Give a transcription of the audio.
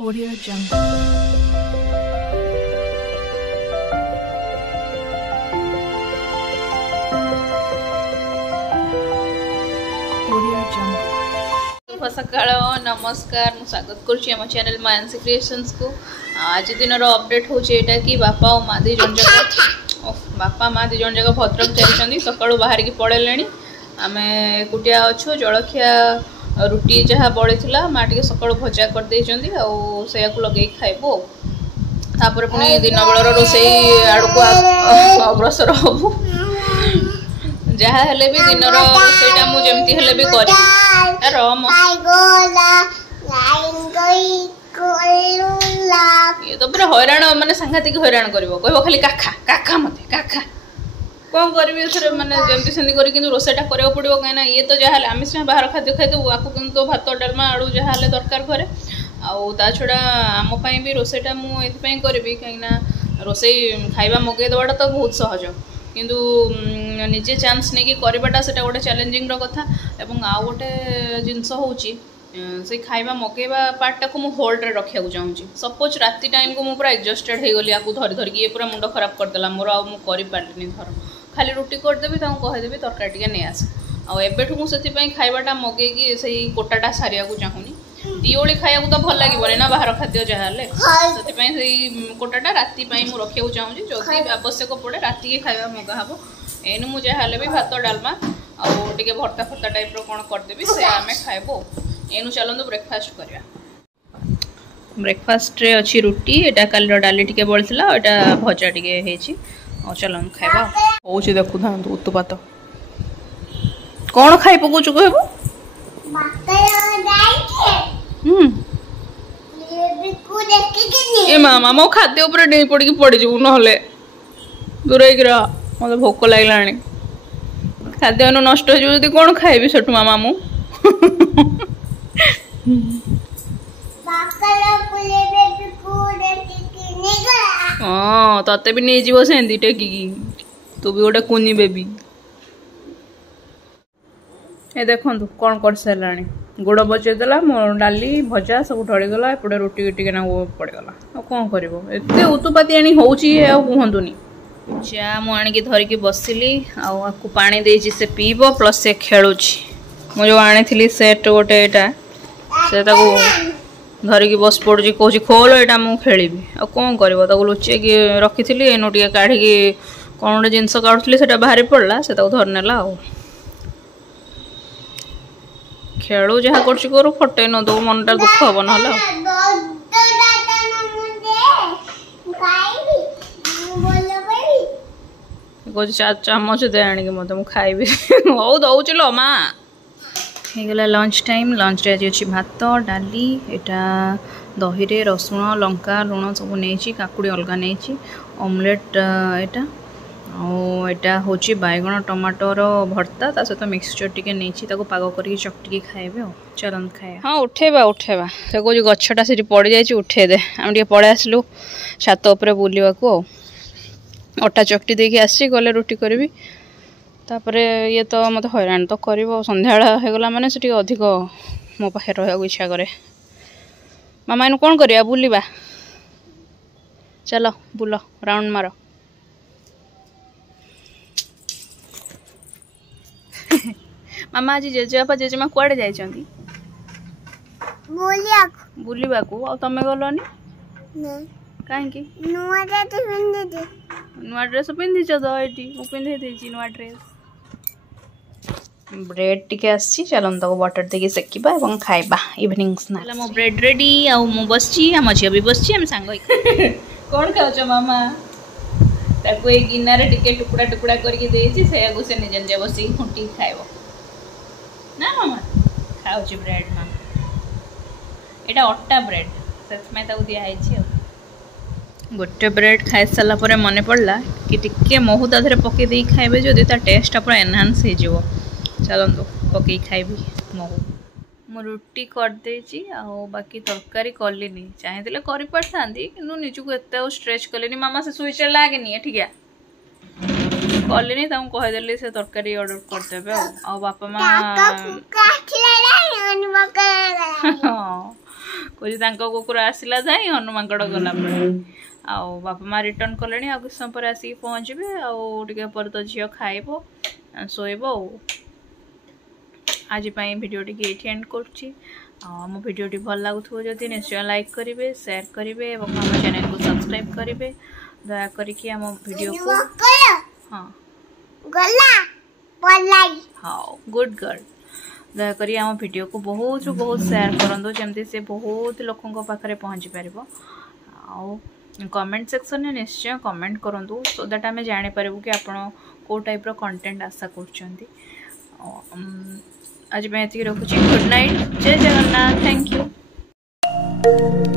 Audio Jungle. Audio Jungle. शुभ सकाळ नमस्कार मु स्वागत करुच्ची आम चैनल मानसी क्रिएशंस को। आज दिन अपडेट होची एटा कि बापा और माँ दी जन जगह बापा माँ दी जन जगह भद्रक जाइछंदी सकाळु बाहर की पड़ेलेनी आमे एकुटिया अच्छो जलखिया रुटी जहाँ बड़ीला माँ टे सकाळु भजा कर देइछंदी आ सेया को लगे खाइबो तापर पुणी दिन बेलर रोसई आड़ को अग्रसर हबु जहाँ हेले भी दिन रोसईटा मु जेमती हेले भी करी ये तो पूरा हैरान माने सांघातिक हैरान करिवो कहबो खाली काखा काखा मते काखा कौन करी एथरे माने जेमती सेंदी करी किंतु रोसेटा करबो पड़िबो काइना ये तो जहाँ आम सिना बाहर खाद्य खाइदेबू आपको किंतु भात डालमा आड़ू जहाँ दरकार घरे आउ ता छड़ा आम पई भी रोसेटा मु एथि करी कहीं रोसई खाइबा मगे देवाटा तो बहुत सहज किंतु निजे चांस नहीं कि करवाटा से गोटे चैलेंजिंग कथा एवं आउ गोटे जिनस होची से खाइबा मगेबा पार्टा को मु होल्ड रे रखिया को चाहूची सपोज राति टाइम को मु पूरा एग्जॉस्टेड हे गली आकु धरि धरि ये पूरा मुंड खराब कर देला मोर आ मु करि पारलिनी धर खाली रुटी कर देबी ताऊ कहि देबी तरकारी टिके नै आस आ एबेठु मु सेति पई खाइबाटा मगे कि सही कोटाटा सारिया को चाहूनी दिओली खाया तो भल लगे ना बाहर खाद्य जहाँ से कोटाटा राति मु रखा चाहूँगी जदि आवश्यक पड़े राति के खाया मगा हम एनु मुझे भी भात डालमा आगे भर्ता फर्ता टाइप कौन करदेवि से आम खाइबो एनु चलते ब्रेकफास्ट करवा ब्रेकफास्ट रे अच्छी रुटी एटा काली डाली टिके बळितला एटा भजा टिके हेची चलो खाइबा होची देखु था उत्पात कौन खाइ पकोचु कहबो ए मामा मो खाद्य ऊपर डेई पड़ी पड़ी जीव ना दूर मत भोक लगे खाद्य नष्ट हो कौन खाइबी सेठू मामा मु हाँ तते भी नहीं जीव से टेकिकी तू भी गोटे कुनी बेबी ए देखु कौन कर सारे गुड़ बचेदेला मो डाली भजा सब ढलीगला एपटे रुटी टिके ना पड़गला आ कौन कर एत उत्पाती आनी होची कहतुनी चा मुझे धरिकी बसिली आपको पानी देची से पीब प्लस से खेलुची मु जो आनी सेट गोटे से धरिकी बस पड़ी कौन खोल यहाँ मुझे खेली आ कौन कर लुचे रखी एनु टे काढ़ी कौन गोटे जिनस काढ़ुली से बाहरी पड़ा से धरनेला खेलु जहाँ कर फटे न दो मनटा दुख हम ना चामच दे आनिक मत मुझे खाइबी हौ दौच लो माँ होगला लंच टाइम लंच रे आज अच्छी भात डाली एटा दही रे रसुण लंका लुण सब नहीं काकुड़ी अलग नहीं ऑमलेट एटा एटा होची बैगण टमाटर भर्ता ता सहित मिक्सचर टिके नहीं पाग करके चकटिकी खाइबे चलन खाए हाँ उठेबा उठेबा से कौन गछटा से पड़ जाए उठे दे आम टे पड़े आसलु छात उपर बुलवा को अटा चकटी देके आसी गले रुटी करी तापरे ये तो मत हैरान तो कर संध्या होगला माने से अधिक मो पाखे रहा इच्छा करे मामा इन कौन करिया बुलवा चलो बुल राउंड मार मामा आज जेजेबापा जेजेमा कुआड़े जाइछंती बुलिया को आ तमे गलोनी काहेकि नुआ ड्रेस पिंधि तो एटी मु पिंधे देछि नुआ ड्रेस ब्रेड टिके आछि चलन तको बटर देके सेकिबा एवं खाइबा इवनिंग स्नैक्स मो ब्रेड रेडी आ मु बसछि हम झियो भी बसछि हम सांग कौन खाओ मामा ताको ए गिनारे टिके टुकड़ा टुकड़ा करके देछि से आगु से निजे निजे बसी खुंटी खाइबो ना मामा खाऊछि ब्रेड मामा एटा अट्टा ब्रेड सेतमे ताऊ दिया आइछि गोटे ब्रेड खाई सारा पर मन पड़ला कि टिके महू ता धरे पके दे खाइबे जदि ता टेस्ट पूरा एनहांस हो जिवो चलंतु पके खाइबी महू मु रुटी कर देछि आ बाकी तरकारी करलिनी चाहिए करि परथांदी किंतु निजु एते स्ट्रेच कलेनी मामा से स्विच लागेनी ठीक है कलिनी कह देली से तरकारी ऑर्डर कर देबे आ बापा मां कौन कुकुर आसला जाए हनुमांकड़ गला आउ बापा माँ रिटर्न कले आ किस समय पर आसिक पहुँचे आउे तो झील खाइब शोब आज भिडियो टी एंड कर मो भिडियो भल लगुव जदि निश्चय लाइक करेंगे शेयर करेंगे और आम चैनल को सब्सक्राइब करेंगे दया करके आम भिडियो को हाँ हाँ गुड गर्ल दयाकोरी आम भिडियो को बहुत रु बहुत शेयर करूँ जमती से बहुत लोकों पाखे पहुँची पार कमेंट सेक्शन में निश्चय कमेंट करूँ सो दैट आम जापर कि आप कौ टाइप कंटेंट आशा कर आज मैं ये रखुची गुड नाइट जय जगन्नाथ थैंक यू।